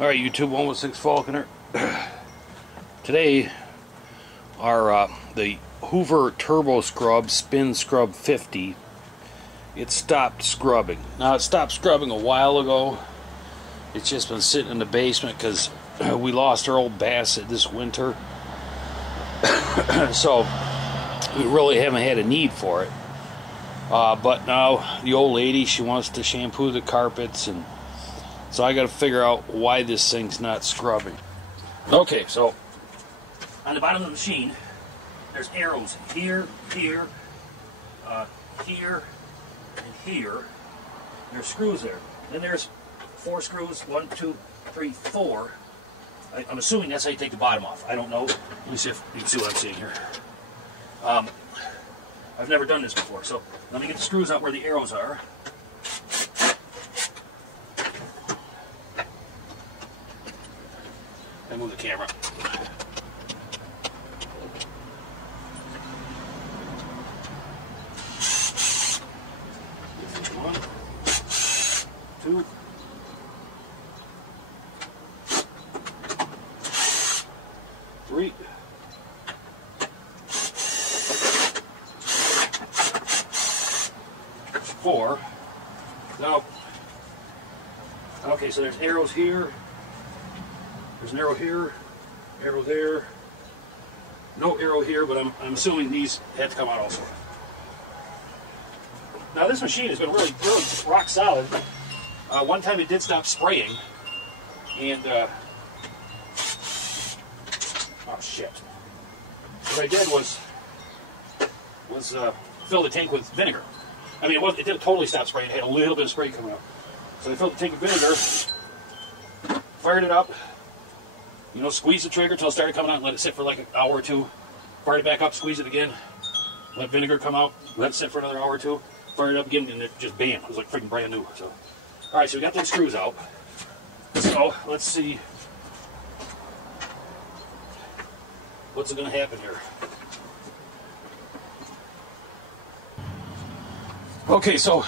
Alright, YouTube 116 Falconer. Today, our the Hoover Turbo Scrub SpinScrub 50, it stopped scrubbing. Now, it stopped scrubbing a while ago. It's just been sitting in the basement because we lost our old Basset this winter. So, we really haven't had a need for it. But now, the old lady, she wants to shampoo the carpets, and so I got to figure out why this thing's not scrubbing. Okay, so on the bottom of the machine, there's arrows here, here, here, and here. There's screws there. Then there's 4 screws. 1, 2, 3, 4. I'm assuming that's how you take the bottom off. I don't know. Let me see if you can see what I'm seeing here. I've never done this before, so let me get the screws out where the arrows are. And move the camera. One, 2, 3, 4. Now, okay, so there's arrows here. There's an arrow here, arrow there. No arrow here, but I'm assuming these had to come out also. Now this machine has been really rock solid. One time it did stop spraying, and oh shit! What I did was fill the tank with vinegar. I mean, it didn't totally stop spraying. It had a little bit of spray coming out. So I filled the tank with vinegar, fired it up. You know, squeeze the trigger until it started coming out and let it sit for like an hour or two. Fire it back up, squeeze it again. Let vinegar come out, let it sit for another hour or two. Fire it up again, and it just bam, it was like freaking brand new. So, alright, so we got those screws out. So, let's see what's going to happen here. Okay, so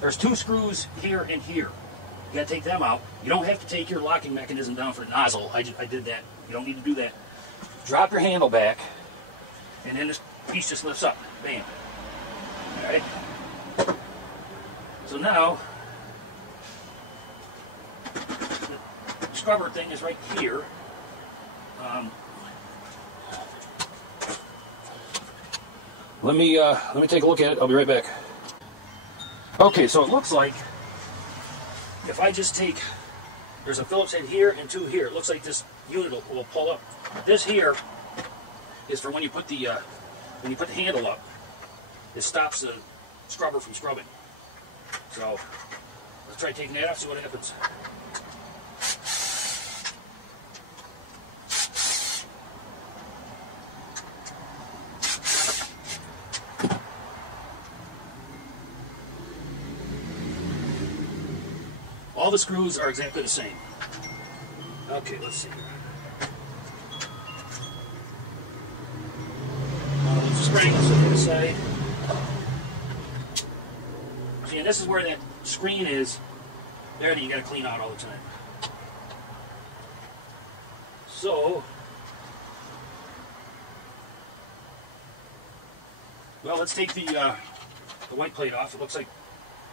there's 2 screws here and here. You got to take them out. You don't have to take your locking mechanism down for the nozzle. I did that. You don't need to do that. Drop your handle back, and then this piece just lifts up. Bam. All right. So now, the scrubber thing is right here. Let me take a look at it. I'll be right back. Okay, so it looks like if I just take, there's a Phillips head here and 2 here. It looks like this unit will pull up. This here is for when you put the handle up. It stops the scrubber from scrubbing. So let's try taking that off, see what happens. All the screws are exactly the same. Okay, let's see here. The springs on the side. See, and this is where that screen is. There that you got to clean out all the time. So, well, let's take the white plate off. It looks like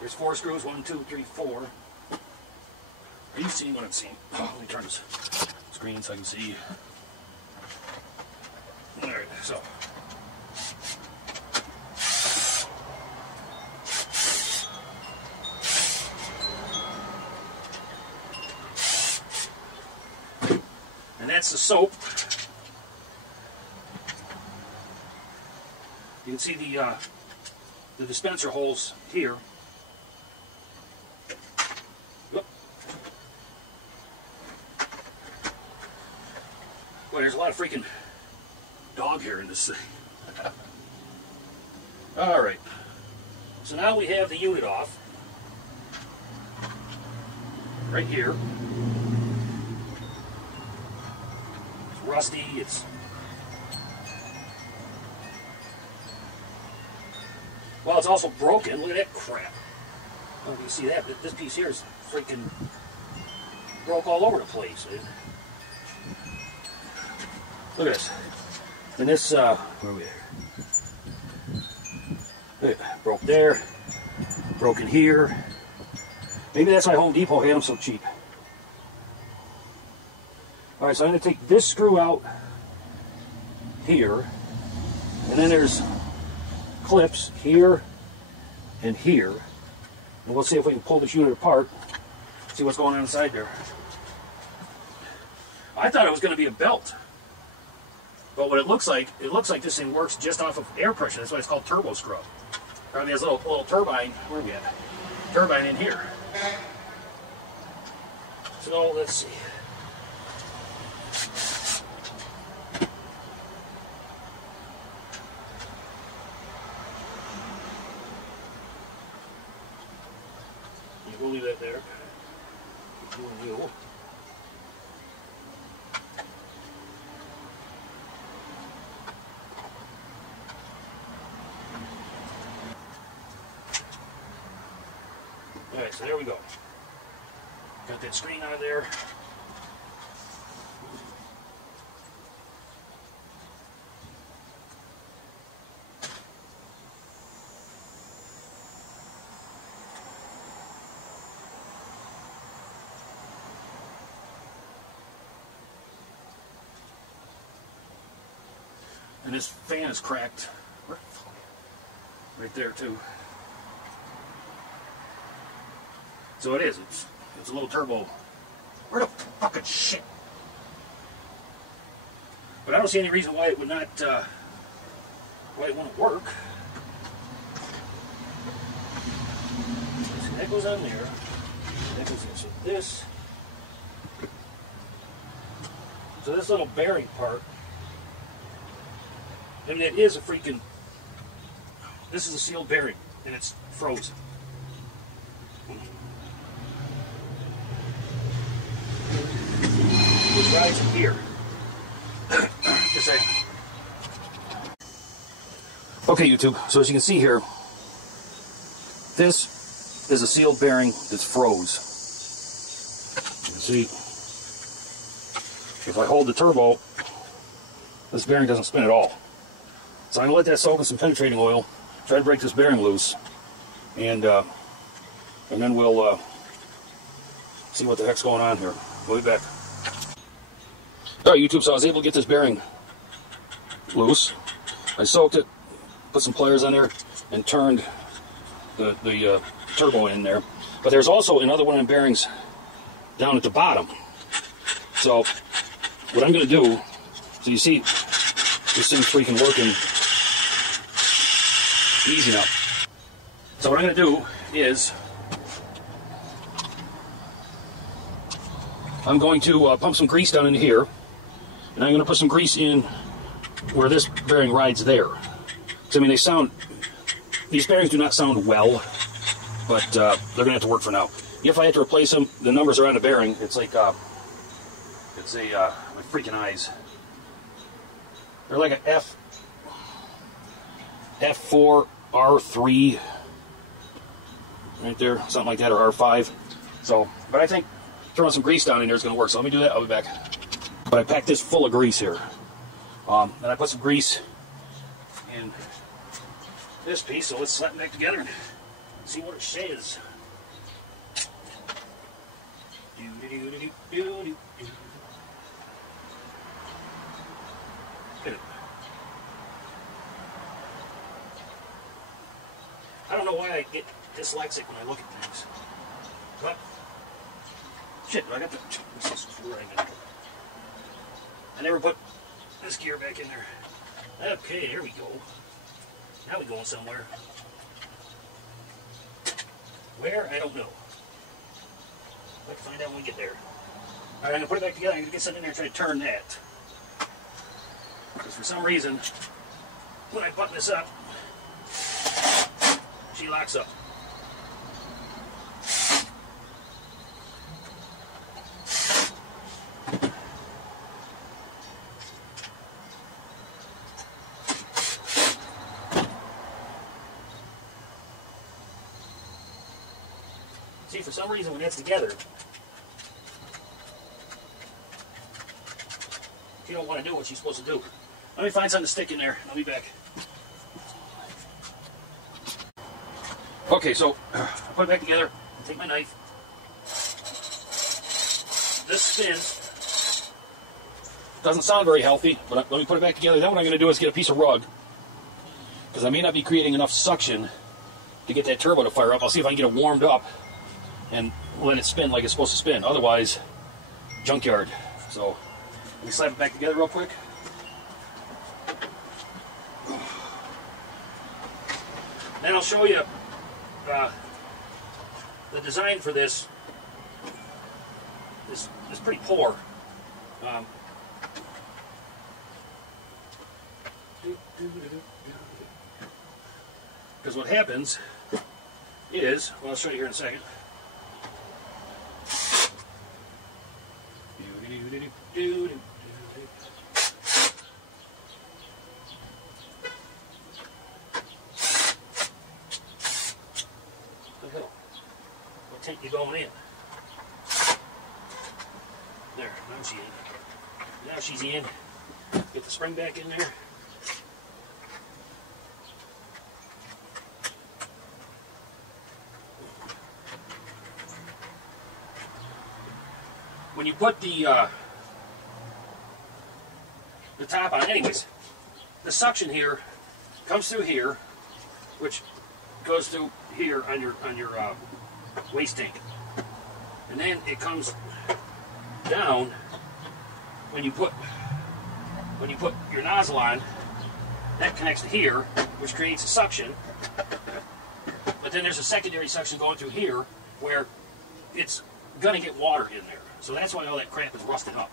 there's 4 screws. 1, 2, 3, 4. Are you seeing what I'm seeing? Oh, let me turn this screen so I can see. Alright, so. And that's the soap. You can see the dispenser holes here. Boy, there's a lot of freaking dog hair in this thing. Alright. So now we have the unit off. Right here. It's rusty. Well, it's also broken. Look at that crap. I don't know if you can see that, but this piece here is freaking broke all over the place. Look at this. And this, where are we at? Broke there, broken here. Maybe that's why Home Depot had them so cheap. Alright, so I'm going to take this screw out here, and then there's clips here and here. And we'll see if we can pull this unit apart, see what's going on inside there. I thought it was going to be a belt. But what it looks like this thing works just off of air pressure. That's why it's called turbo scrub. Probably has a little turbine. Where are we at? Turbine in here. So let's see. We'll leave that there. You. Alright, so there we go. Got that screen out of there. And this fan is cracked right there too. So it is. It's a little turbo. Where the fucking shit? But I don't see any reason why it would not. Why it wouldn't work. So that goes on there. That goes there. So this. So this little bearing part. I mean, it is a freaking. This is a sealed bearing, and it's frozen. Which rides in here. Just saying. Okay, YouTube. So as you can see here, this is a sealed bearing that's froze. You can see, if I hold the turbo, this bearing doesn't spin at all. So I'm going to let that soak in some penetrating oil, try to break this bearing loose, and then we'll see what the heck's going on here. We'll be back. Alright, YouTube, so I was able to get this bearing loose. I soaked it, put some pliers on there, and turned the turbo in there. But there's also another one of the bearings down at the bottom. So what I'm going to do, so you see this thing's freaking working easy now. So what I'm going to do is I'm going to pump some grease down in here, and I'm going to put some grease in where this bearing rides there. So I mean, these bearings do not sound well, but they're going to have to work for now. If I have to replace them, the numbers are on the bearing. It's like my freaking eyes. They're like a F4 R3 right there, something like that, or R5. So, but I think throwing some grease down in there is going to work. So let me do that. I'll be back. But I packed this full of grease here, and I put some grease in this piece. So let's slap it back together and see what it says. I don't know why I get dyslexic when I look at things. But shit, I got the I never put this gear back in there. Okay, here we go. Now we're going somewhere. Where? I don't know. I'll find out when we get there. Alright, I'm going to put it back together. I'm going to get something in there and try to turn that. Because for some reason, when I button this up, she locks up. See, for some reason when that's together, She don't want to do what she's supposed to do. Let me find something to stick in there. I'll be back. Okay, so I put it back together. Take my knife. This spin doesn't sound very healthy, but let me put it back together. Then what I'm going to do is get a piece of rug, because I may not be creating enough suction to get that turbo to fire up. I'll see if I can get it warmed up and let it spin like it's supposed to spin. Otherwise, junkyard. So let me slap it back together real quick. Then I'll show you the design for this is pretty poor. Because what happens is, well, I'll show you here in a second. What tank you going in? There, now she's in. Now she's in. Get the spring back in there. When you put the top on, anyways, the suction here comes through here, which goes through here on your waste tank, and then it comes down when you put your nozzle on. That connects to here, which creates a suction. But then there's a secondary suction going through here where it's gonna get water in there. So that's why all that crap is rusted up.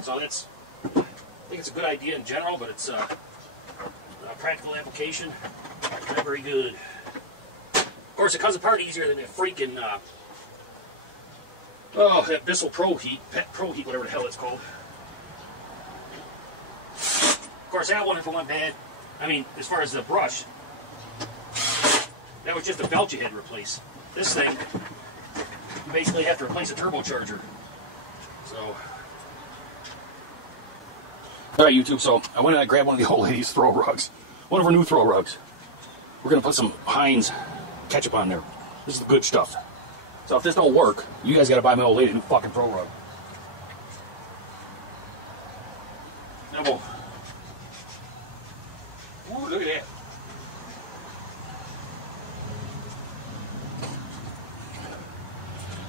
So that's, I think it's a good idea in general, but it's a practical application, not very good. Of course, it comes apart easier than that freaking, that Bissell Pro Heat, Pet Pro Heat, whatever the hell it's called. Of course, that one, if it went bad, I mean, as far as the brush, that was just a belt you had to replace. This thing, you basically have to replace a turbocharger. So, alright YouTube, so I went and I grabbed one of the old lady's throw rugs. One of her new throw rugs. We're going to put some Heinz ketchup on there. This is the good stuff. So if this don't work, you guys got to buy my old lady a new fucking throw rug. Now, well, ooh, look at that.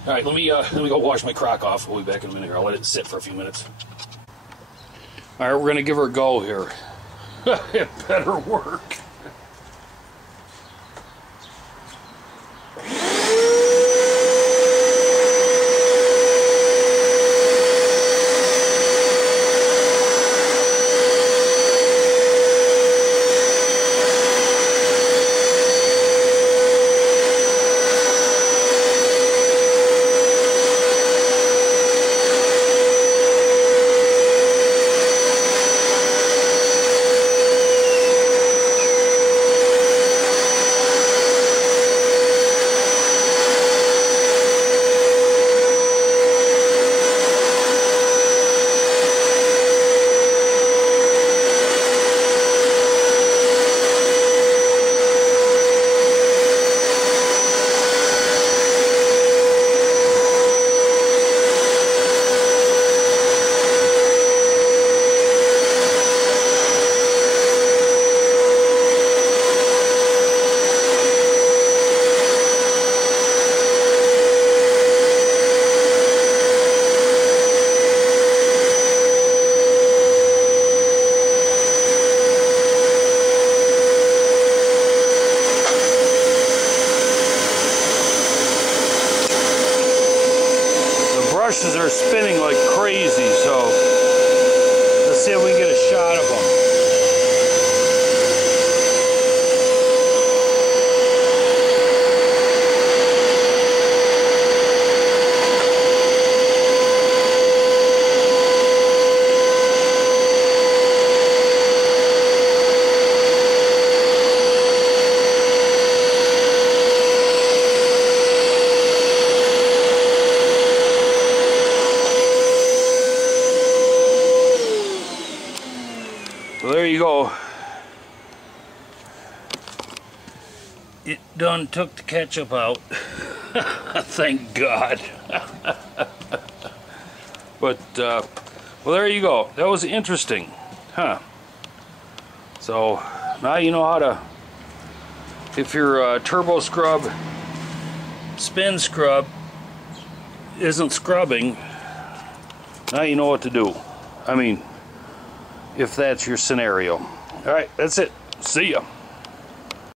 All right, let me go wash my crock off. We'll be back in a minute here. I'll let it sit for a few minutes. All right, we're gonna give her a go here. It better work. Brushes are spinning like crazy, so let's see if we can get a shot of them. go. It done took the ketchup out. Thank God. But, well, there you go. That was interesting. Huh. So, now you know how to, if your turbo scrub, SpinScrub isn't scrubbing, now you know what to do. I mean, if that's your scenario. Alright, that's it. See ya.